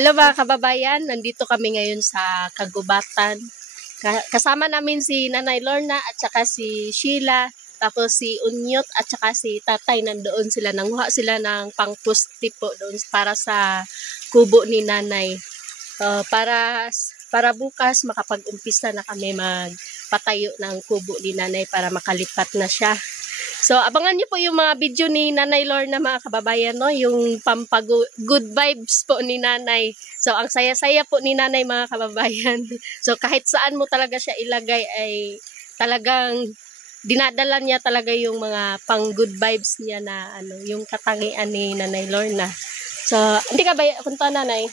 Hello mga kababayan, nandito kami ngayon sa Kagubatan. Kasama namin si Nanay Lorna at saka si Sheila, tapos si Unyot at saka si Tatay. Nandoon sila, nanguha sila ng pangpusti po doon para sa kubo ni Nanay. Para bukas makapag-umpisa na kami magpatayo ng kubo ni Nanay para makalipat na siya. So, abangan niyo po yung mga video ni Nanay Lorna mga kababayan, no? Yung good vibes po ni Nanay. So, ang saya-saya po ni Nanay mga kababayan. So, kahit saan mo talaga siya ilagay ay talagang dinadala niya talaga yung mga pang good vibes niya na yung katangian ni Nanay Lorna. So, hindi ka ba kunta Nanay?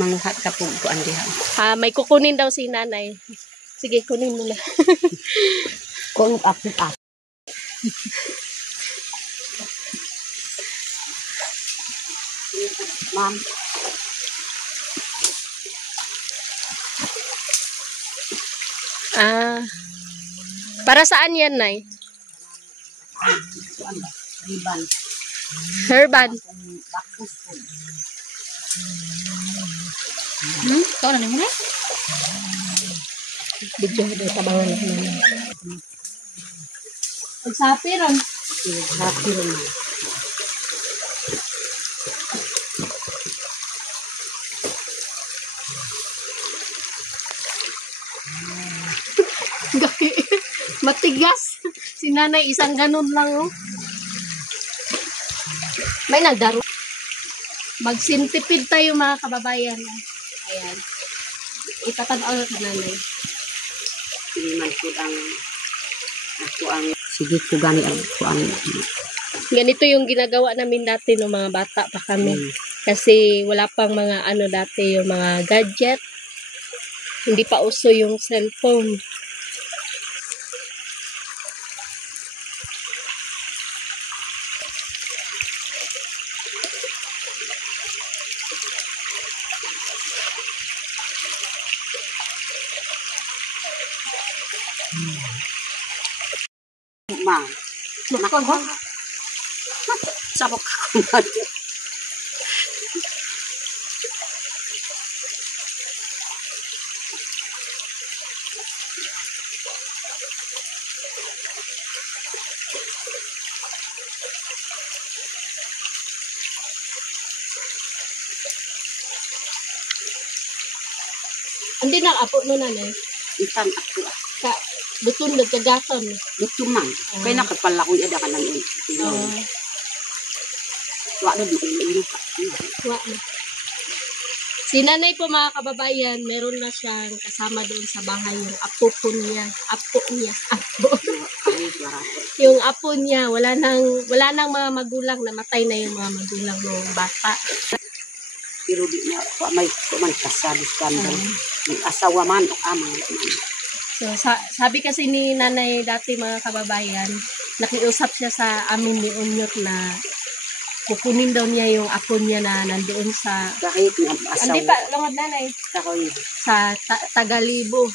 Manghat ka po ko andihan. May kukunin daw si Nanay. Sige, kunin mo na. Kung ako Ma'am. Para saan yan, Nay? Riban. Herban. Ikaw na mo na? Video daw tabangan ako na. Magsapi ron. Magsapi ron. Matigas. Si Nanay isang ganun lang, oh. May nagdaro. Magsintipid tayo mga kababayan. Ayan. Itatanaw na ka, Nanay. Sige man po sige ko gani ako ang ganito yung ginagawa namin dati nung mga bata pa kami. Kasi wala pang mga dati yung mga gadget. Hindi pa uso yung cellphone. Ma'am. Nako ho. Sabok ako na. Hindi na apo no Nanay. Itan ako. Butun nagkagaton. Butun man. Kaya nakapala ko yada ka lang yun. Wala di ko ka. Wala. Si Nanay po mga kababayan, meron na siyang kasama doon sa bahay yung apo po niya. Apo. Yung apo niya, wala nang mga magulang, namatay na yung mga magulang ng bata. Pero di na may man kasal skandal. May asawa man o amang. So, sabi kasi ni Nanay dati mga kababayan, nakiusap siya sa amin ni Unyot na kukunin daw niya yung apo niya na nandoon sa... Kahit nga asawa. Hindi pa, langod Nanay. Sa Tagalibo.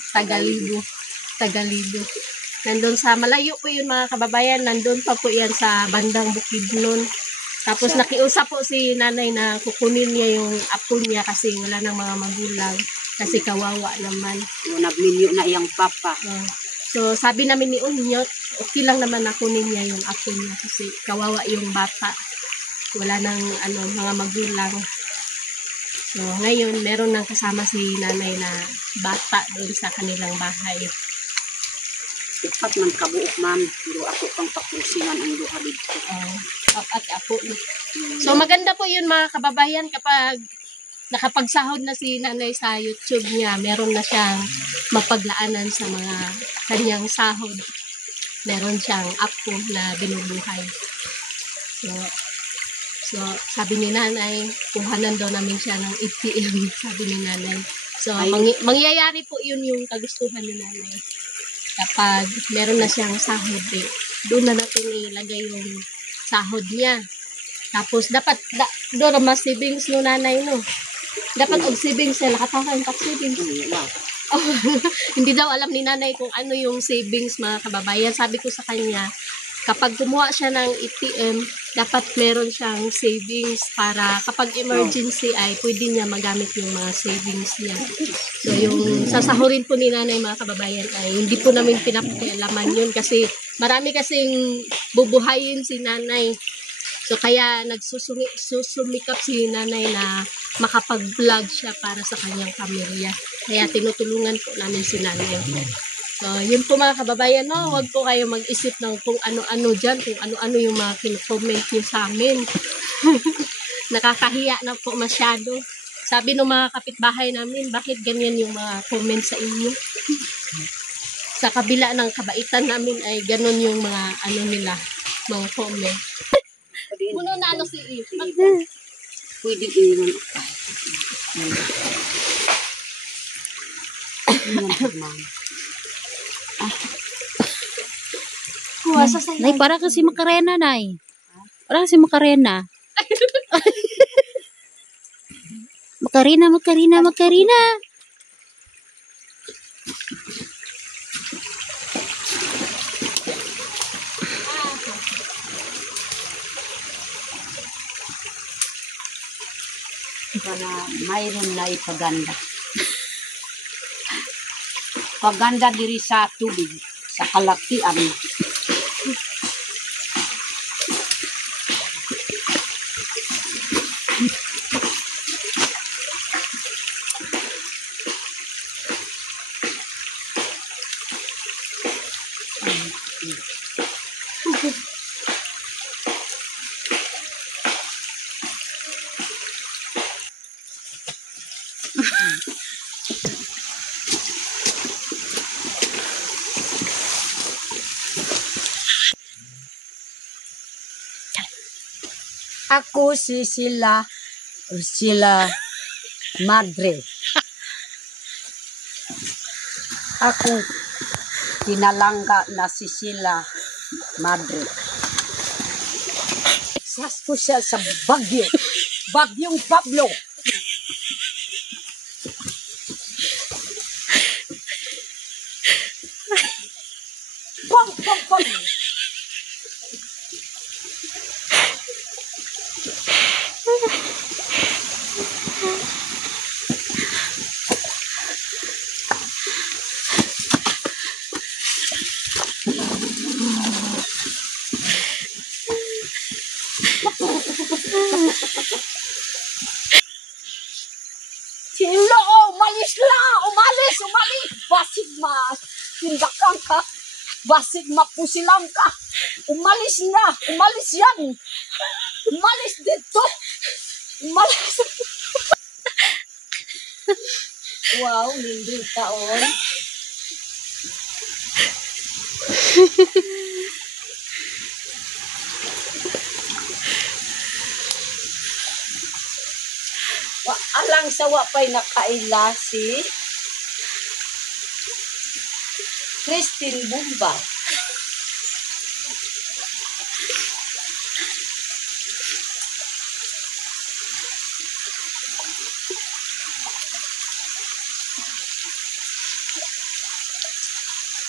Nandun sa malayo po yun mga kababayan, nandun pa po yan sa bandang Bukidnon. Tapos nakiusap po si Nanay na kukunin niya yung apo niya kasi wala nang mga magulang. Kasi kawawa naman. Nagminyo na iyang papa. So, sabi namin ni Unyot, okay lang naman na kunin niya yung apo niya kasi kawawa yung bata. Wala nang mga magulang. So, ngayon, meron nang kasama si Nanay na bata doon sa kanilang bahay. Dapat man kabuok man, pero ako pang pakursingan ang duha dito. At apo. So, maganda po yun mga kababayan kapag nakapagsahod na si Nanay sa YouTube niya, meron na siyang mapaglaanan sa mga kanyang sahod. Meron siyang apo na binubuhay. So sabi ni Nanay, kuhanan daw namin siya ng ATM, sabi ni Nanay. So, mangyayari po yun yung kagustuhan ni Nanay. Kapag meron na siyang sahod, doon na natin ilagay yung sahod niya. Tapos, dapat, doon mas savings no Nanay, no? Dapat og savings siya, nakatawa yung savings. Hindi daw alam ni Nanay kung ano yung savings mga kababayan. Sabi ko sa kanya, kapag kumuha siya ng ATM, dapat meron siyang savings para kapag emergency ay pwede niya magamit yung mga savings niya. So yung sasahurin po ni nanay mga kababayan ay hindi po namin pinapakialaman yun kasi marami kasing bubuhayin si nanay. So kaya susumikap si nanay na makapag-vlog siya para sa kanyang pamilya. Kaya tinutulungan po namin si nanay. So, yun po mga kababayan, no? Huwag po kayo mag-isip ng kung ano-ano dyan, kung ano-ano yung mga comment nyo sa amin. Nakakahiya na po masyado. Sabi ng mga kapitbahay namin, bakit ganyan yung mga comment sa inyo? Sa kabila ng kabaitan namin ay ganun yung mga nila, mga comment. Puno na si Eve. Pwede iyon. Nay, para kasi Macarena, Nay. Para kasi Macarena. Macarena. Para mayroon na ipaganda. Paganda diri sa tubig, sa kalakian. Ako si Sila Madre. Ako tinalangga na si Sila Madre. Sas ko siya sa Bagyo. Bagyong Pablo. Pang. Silo, umalis na! Umalis! Basit tindakan ka. Basit mapusilang ka. Umalis na! Umalis yan! Umalis dito! Umalis! Wow, hindi taon. Alang sa wapay nakaila si Christine Bumba.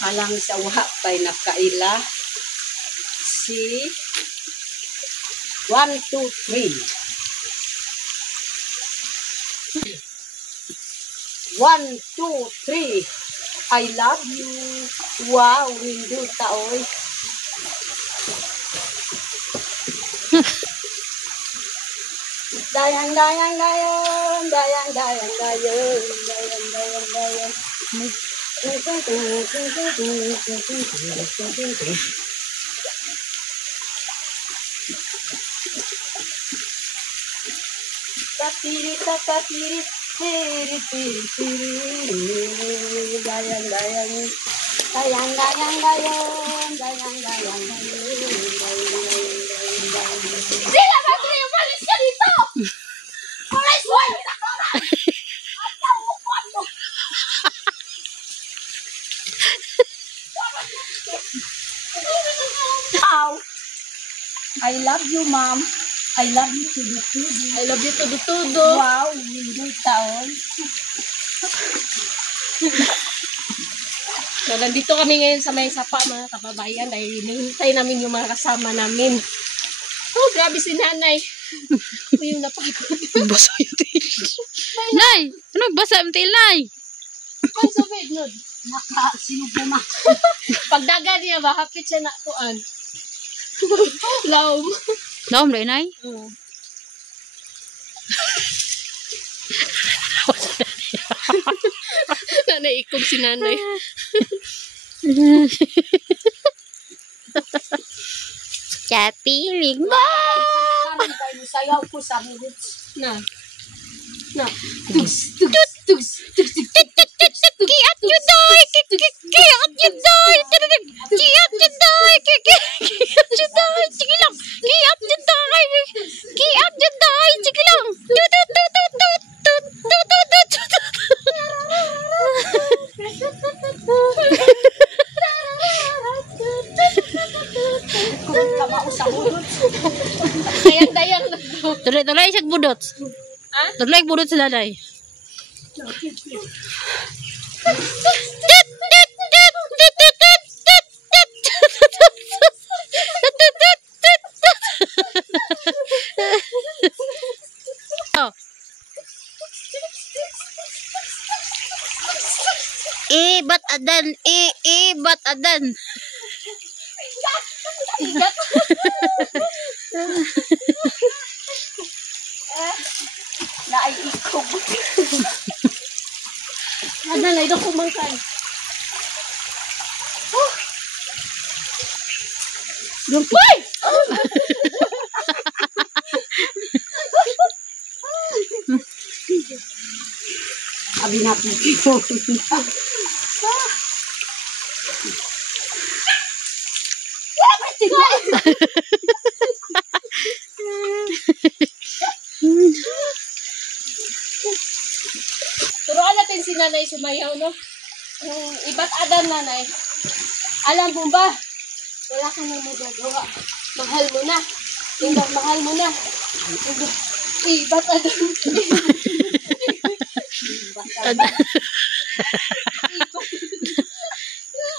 Alang sa wapay nakaila si 1, 2, 3. 1, 2, 3. I love you. Wow, hindi taoy. Dayang. Katiri. Tiri. Dayang. Sila Madre, umalis ka dito! Umalis! Wala na ko na! I love you, Mom. I love you to the tudo. I love you to the todo. Wow, hindi taon. So, nandito kami ngayon sa may sapa, mga kababayan, dahil hinihintay namin yung mga kasama namin. Oh, grabe si nanay. Ito yung napagod. Basa yung tail. Nay! Ano basa yung tail, Nay? Ang subid, Nod. Nakasinubo ma. Pagdaga niya ba, hapit siya na kuan. Laom. Laom rin, Nay? Nanay, ikog si nanay. Kapiling mo! Karon tayo sayaw ko sa minutes. Na. Na. Tugs, tugs, tugs, tugs, tugs. Kiat yun, Day! Kiat yun, Day! Kiat yun, Day! Kiat yun, Day! Sige lang! Kiat yun, Day! Kiat yun, Day! Sige lang! Kung kamao sa hulot. Dayang-dayang na. Tuloy siya budot. Ha? Tuloy budot sa Day. Bat adan, bat adan. Naay ikog. Ada na ito kumangkan. Lumpay! Abi na po. Turuan natin si nanay sumayaw, no? Yung iba't adan, nanay. Alam mo ba? Wala ka nang magagawa. Mahal mo na. Mahal mo na. Iba't adan.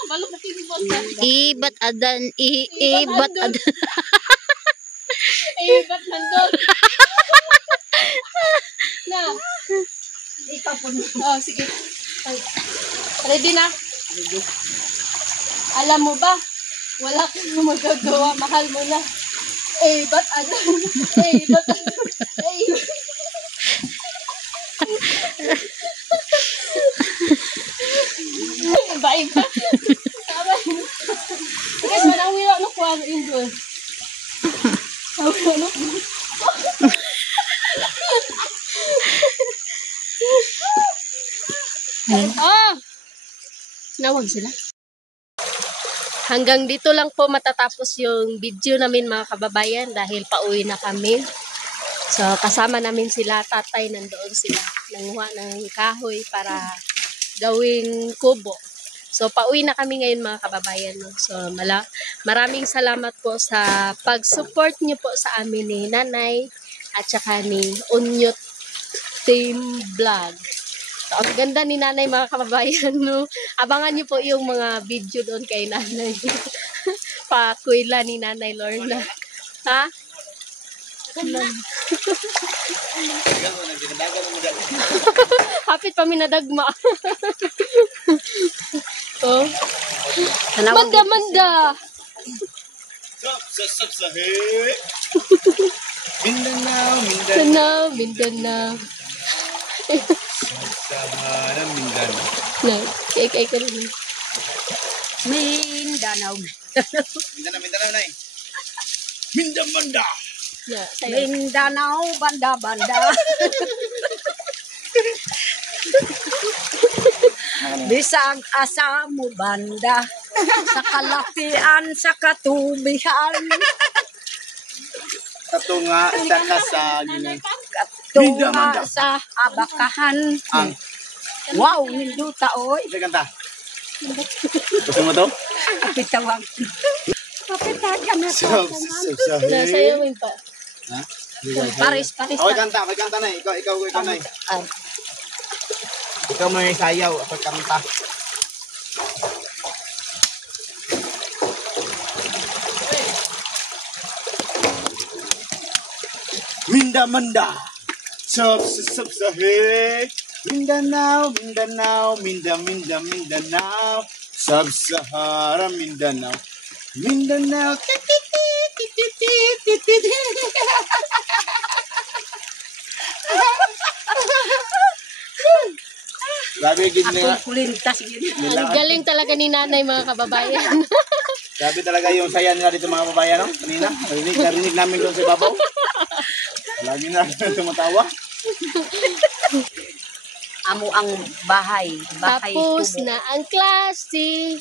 Balok na tinibot na. Bat adan, bat adan. Iba't nandun. Na. Ikaw po. Oh, sige. Ready na? Ready. Alam mo ba? Wala ka nang magagawa. Mahal mo na. Ba't adan? Ba't adan? Baik ba? Guys, manang wila no kuha ang indol. Ano? Ah! Nawag sila. Hanggang dito lang po matatapos yung video namin, mga kababayan, dahil pauwi na kami. So, kasama namin sila, tatay, nandoon sila. Nanguha ng kahoy para gawing kubo. So, pauwi na kami ngayon, mga kababayan. No? So, maraming salamat po sa pag-support niyo po sa amin ni Nanay at saka ni Unyot Team Vlog. So, ang ganda ni Nanay, mga kababayan. No? Abangan niyo po yung mga video doon kay Nanay. Pakuila ni Nanay Lorna. Ha? Hapit pa minadagma. Oh. Manda. Mindanao. Sama ng Mindanao. Na, kay ka rin. Mindanao. Mindanao na eh. Mindamanda! Yeah, sayo. Mindanao, banda-banda. Bisag asa mo banda. Sa kalatian, sa katubihan. Katunga sa kasaginan. Katunga sa abakahan. Ang Wow, ninduta oy. isa kanta. Gusto mo to? Kapitawag. Kapitagan na to. Na, sayo mo pa. Ha? Paris. Okay kanta na eh. Ikaw na eh. Ikaw may sayaw at kanta. Minda-manda. Sub-Sahara. Mindanao, Mindanao, Mindanao. Sub-Sahara, Mindanao. Mindanao. Grabe gid nila. Kulintas gini. Ang galing talaga ni nanay, mga kababayan. Grabe talaga yung saya nila dito mga kababayan, no? Kanina, narinig namin doon sa ibabaw. Lagi na tumatawa. Amo ang bahay. Tapos kubo. na ang klase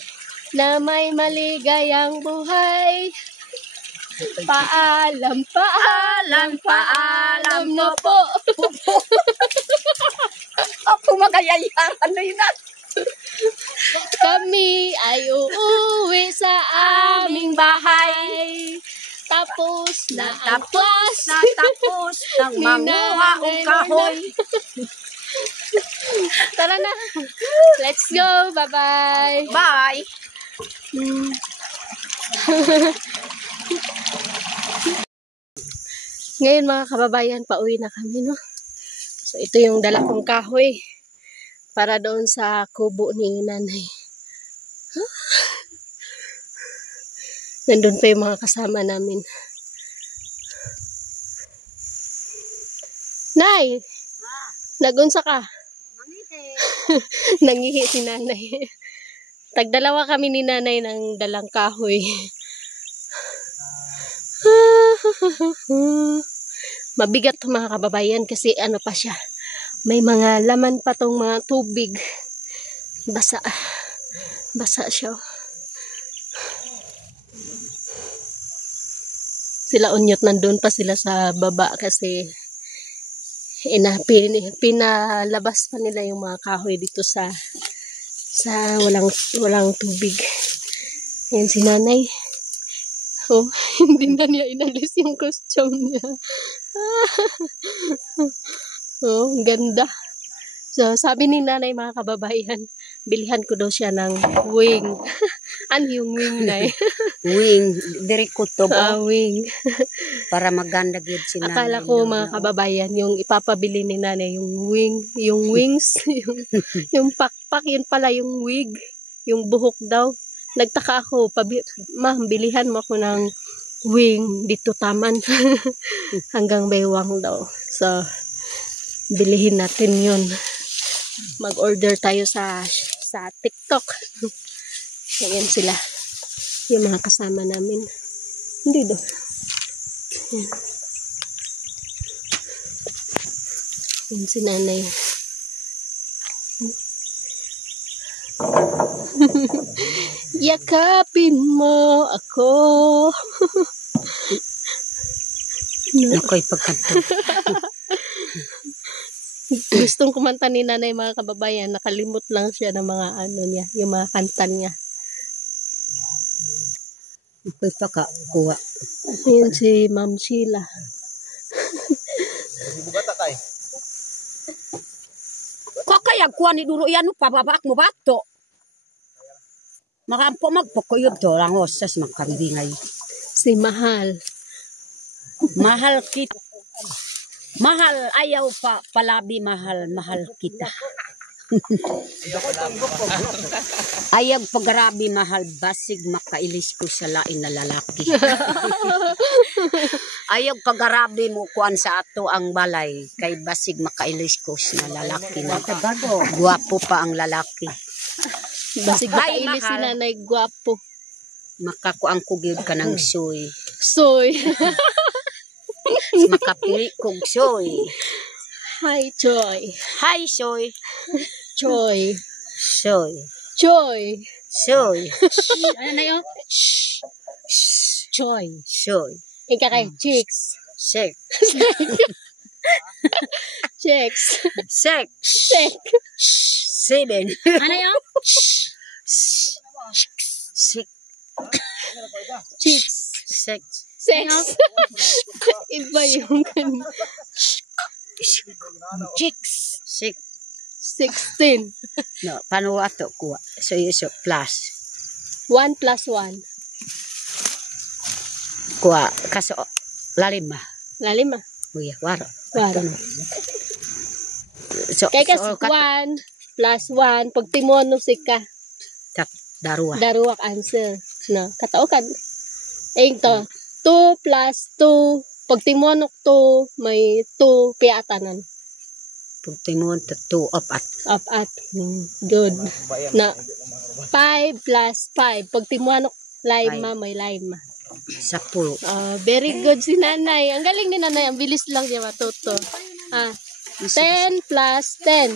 na may maligayang buhay. Paalam, paalam, paalam na po. Ako magayayaran na yun. Kami ay uuwi sa aming bahay. Tapos na ang klase. Natapos ng manguha o kahoy. Tara na. Let's go. Bye-bye. Bye. Ngayon mga kababayan, pauwi na kami, no? So, ito yung dala kong kahoy para doon sa kubo ni nanay. Nandun pa yung mga kasama namin. Nay! Nagunsa ka? Nangihi si nanay. Tagdalawa kami ni nanay ng dalang kahoy. Mabigat to mga kababayan kasi ano pa siya. May mga laman pa tong mga tubig. Basa. Basa siya. Sila unyot nandun pa sila sa baba kasi pinalabas pa nila yung mga kahoy dito sa walang tubig. Ayan si nanay. Oh, hindi na niya inalis yung costume niya. Oh, ganda. So, sabi ni nanay mga kababayan, bilhan ko daw siya ng wing. Ano yung wing na eh? Wing, very kutob. Wing. Para maganda gid si nanay. Akala ko mga kababayan, yung ipapabili ni nanay, yung wing, yung wings, yung pakpak, yun pala yung wig, yung buhok daw. Nagtaka ako, ma, bilihan mo ako ng wing dito taman. Hanggang baywang daw. So, bilihin natin yun. Mag-order tayo sa TikTok. Ayan sila. Yung mga kasama namin. Hindi daw. Ayan. Ayan si nanay. Yakapin mo ako. Ako'y pagkanto. Gustong kumanta ni nanay mga kababayan. Nakalimot lang siya ng mga ano niya. Yung mga kanta niya. Ako'y pakakuha. Ayan si Ma'am Sheila. Bugata tay. Kakayag kuha ni Duro yan, pababaak mo bato. Makampo magpukuyod to, langosas magkambingay. Si Mahal. Mahal kita. Mahal, ayaw pa, palabi mahal, mahal kita. Ayaw pagarabi mahal, basig makailis ko sa lain na lalaki. Ayaw pagarabi mo kuan sa ato ang balay, kay basig makailis ko sa lalaki na. Guwapo pa ang lalaki. Basig Ay, makailis si mahal. nanay. Gwapo. Makakuang kugid ka ng soy. Soy. Makapili kog soy. Hi, Joy. Hi, soy. Joy. Soy. Joy. Soy. Ano na yun? Joy. Soy. Ika kay chicks. Sex. Chicks. Sex. Check. 7. Ano yun? Sex. Chicks. Sex. Sex. Iba yung ganun. Chicks. Sex. 16. No, paano ato kuha? So, plus. 1 plus 1. Kuha. Kaso, lalim ba? Lalim ah. Kuya, waro. Waro. So, Kaya kasi so 1 plus 1, pag timono si ka, daruwa. daruwak answer. No? Katao ka. Ayun to. 2 plus 2, pag timonok 2, may 2 piatanan. Pagtimon, 2 at. Up at. Good. Na 5 plus 5, pag timonok lima, may lima. 10. Very good si nanay. Ang galing ni nanay. Ang bilis lang niya matuto. 10 plus 10.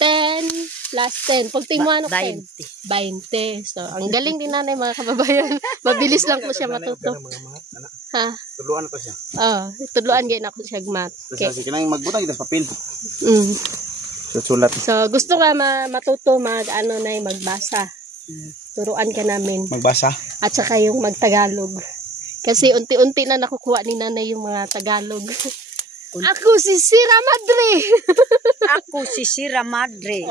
10 plus 10. Pag timuanok 10. 20. So, ang galing din nanay mga kababayan. Mabilis lang po siya matuto. Ha? Tuluan ko siya. Tuluan gayon ako siya mat. Kasi kinang magbutang ito sa papel. Sulat. So, gusto ka matuto magbasa. Turuan ka namin. Magbasa. At saka yung magtagalog. Kasi unti-unti na nakukuha ni nanay yung mga Tagalog. Ako si Sira Madre. Ako si Sira Madre.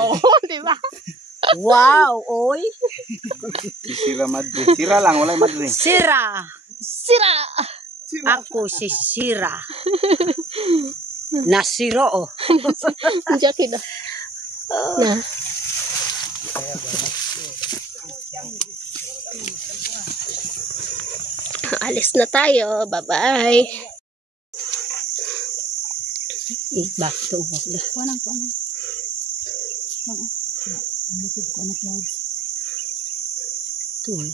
Di ba? Wow, oy. Sira Madre. Sira lang, wala Madre. Sira. Sira. Ako si Sira. Nasiro. Jackie na. Na. Alis na tayo. Bye-bye. Back to work. Kuanang. Ang lupit ko na clouds. Tuloy.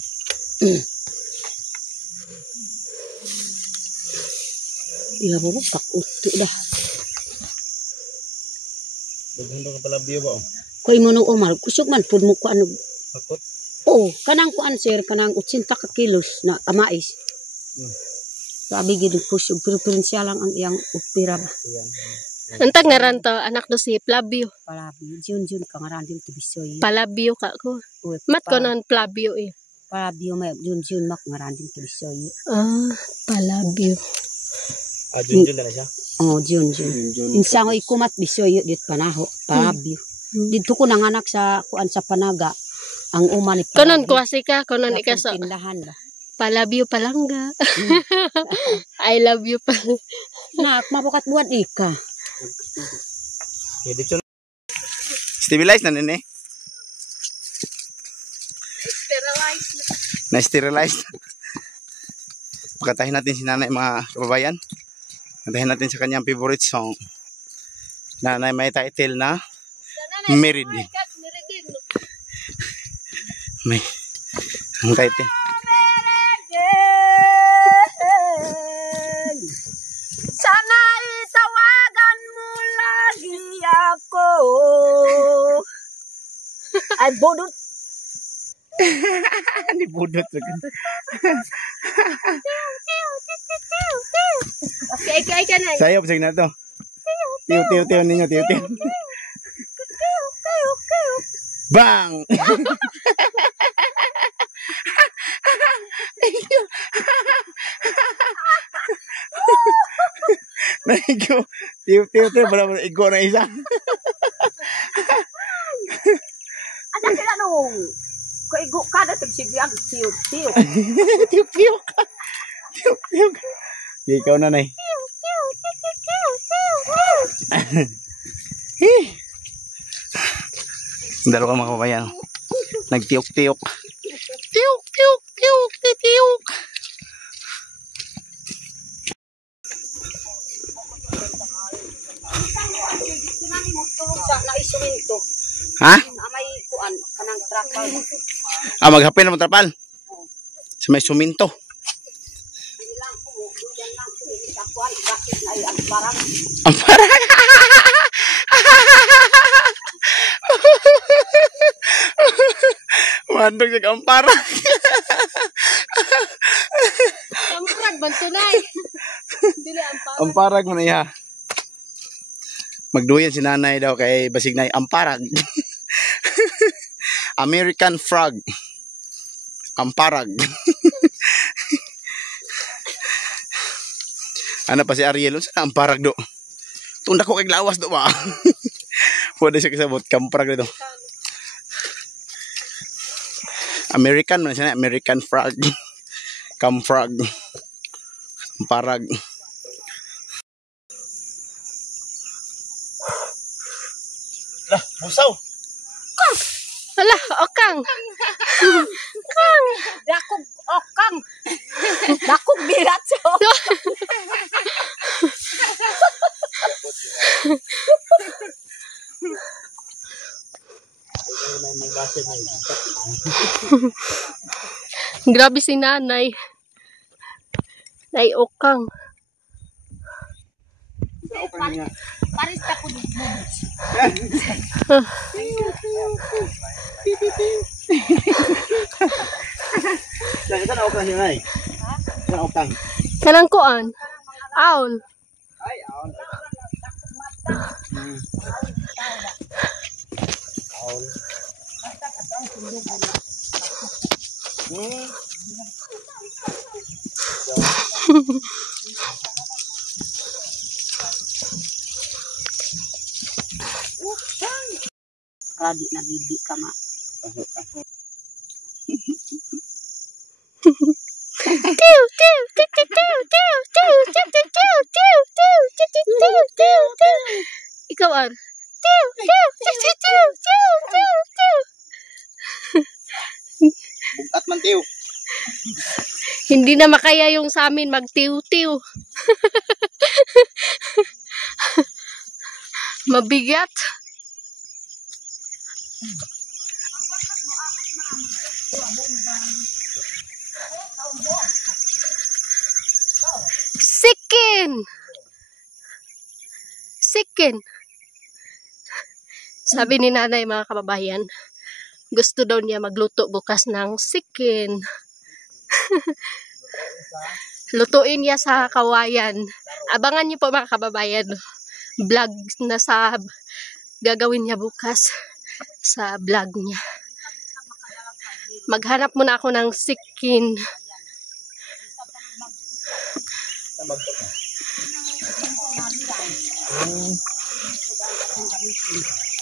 Iya mo pakuto dah. Daghan ka pala biyo ba? Koy mo nung Omar, kusog man pud mo ko ano. Akot. Oh, kanang kuan sir, kanang 80 ka kilos na kamais. Sabi gid kusog pero siya lang ang iyang opera ba. Antag ngaran to, anak do si Flavio. Palabi, Jun ka ngaran din tibisoy. Flavio ka ko. Uy, Mat ko non Flavio eh. Palabi may Jun mak ngaran din tibisoy. Flavio. Jun na siya. Oh, Jun. Insang ay kumat bisoy dit panaho, Palabi. Dito ko nanganak sa kuan sa Panaga. Ang uma ni Konon kuwasi ka, konon ikaso. Tindahan ba. Palabyo palangga. I love you pa. Nak, mabukat buat ika. Stabilize na nene. Na-sterilize. Pagkatahin natin si nanay mga kababayan. Pagkatahin natin sa kanyang favorite song. Nanay may title na Married. May ang title. Sana itawagan mo lagi ako. Ay, budot. Ni budot. Kaya ka na. Sayop sig na to. Tiyo ninyo, tiyo. Bang! Naigo. Tiyo. Wala igo na isa. Ada sila nung. Kaigo kada tagsigyag tiyo. Tiyo. Ikaw nanay. Dalawa mga kabayan. Nagtiyok-tiyok. Tiyok. Sa naisuminto. Ha? May kuan kanang trapal. Maghapin na matrapal. Sa may suminto. Ang parang. Mandog sa kamparang. Amprag bantunay. Dili Amparag mo na iya. Magduyan si nanay daw kay basig na amparag. American frog. Amparag. Ano pa si Ariel? Saan amparag do? Tunda ko kay lawas do ba? Pwede siya kasabot. Kamparag dito. American man siya. American frog. Kamfrog. Amparag. Lah, busaw. Wala, okang. Dakog okang. Dakog biratso. Grabe si nanay. Nay okang. Paris ta po dito. Lang ito na ukang yun ay. Ito ukang. Kanang kuan. Aon. Ay, aon. Aon. Radi na bidi ka ma. Ikaw ar. Bugat man tiyo. Hindi na makaya yung sa amin magtiw-tiw. Mabigat. Sikin. Sikin. Sabi ni nanay mga kababayan, gusto daw niya magluto bukas ng sikin. Lutuin niya sa kawayan. Abangan niyo po mga kababayan. Vlog na sa gagawin niya bukas sa vlog niya. Maghanap muna ako ng sikin.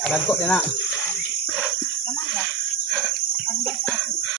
Aragko din na.